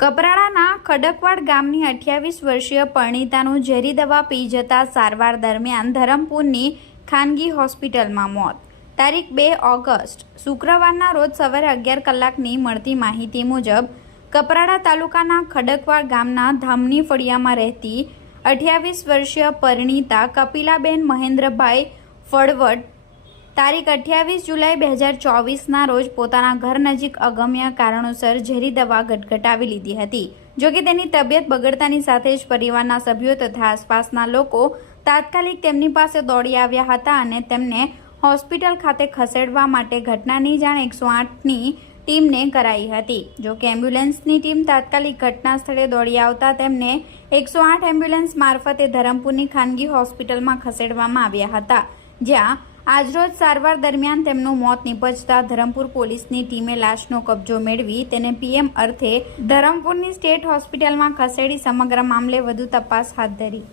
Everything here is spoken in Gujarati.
કપરાડાના ખડકવાડ ગામની અઠ્યાવીસ વર્ષીય પરિણીતાનું ઝેરી દવા પી જતા સારવાર દરમિયાન ધરમપુરની ખાનગી હોસ્પિટલમાં મોત. તારીખ બે ઓગસ્ટ, શુક્રવારના રોજ સવારે અગિયાર કલાકની મળતી માહિતી મુજબ કપરાડા તાલુકાના ખડકવાડ ગામના ધામની ફળિયામાં રહેતી અઠ્યાવીસ વર્ષીય પરિણીતા કપિલાબેન મહેન્દ્રભાઈ ફળવટ તારીખ અઠ્યાવીસ જુલાઈ બે હજાર ચોવીસના રોજ પોતાના ઘર નજીક અગમ્ય કારણોસર ઝેરી દવા ગટગટાવી લીધી હતી. જોકે તેની તબિયત બગડતાની સાથે જ પરિવારના સભ્યો તથા આસપાસના લોકો તાત્કાલિક તેમની પાસે દોડી આવ્યા હતા અને તેમને હોસ્પિટલ ખાતે ખસેડવા માટે ઘટનાની જાણ એકસો આઠની ટીમને કરાઈ હતી. જો કે એમ્બ્યુલન્સની ટીમ તાત્કાલિક ઘટના સ્થળે દોડી આવતા તેમને એકસો આઠ એમ્બ્યુલન્સ મારફતે ધરમપુરની ખાનગી હોસ્પિટલમાં ખસેડવામાં આવ્યા હતા, જ્યાં આજરોજ સારવાર દરમિયાન તેમનું મોત નિપજતા ધરમપુર પોલીસની ટીમે લાશનો કબજો મેળવી તેને પીએમ અર્થે ધરમપુરની સ્ટેટ હોસ્પિટલમાં ખસેડી સમગ્ર મામલે વધુ તપાસ હાથ ધરી.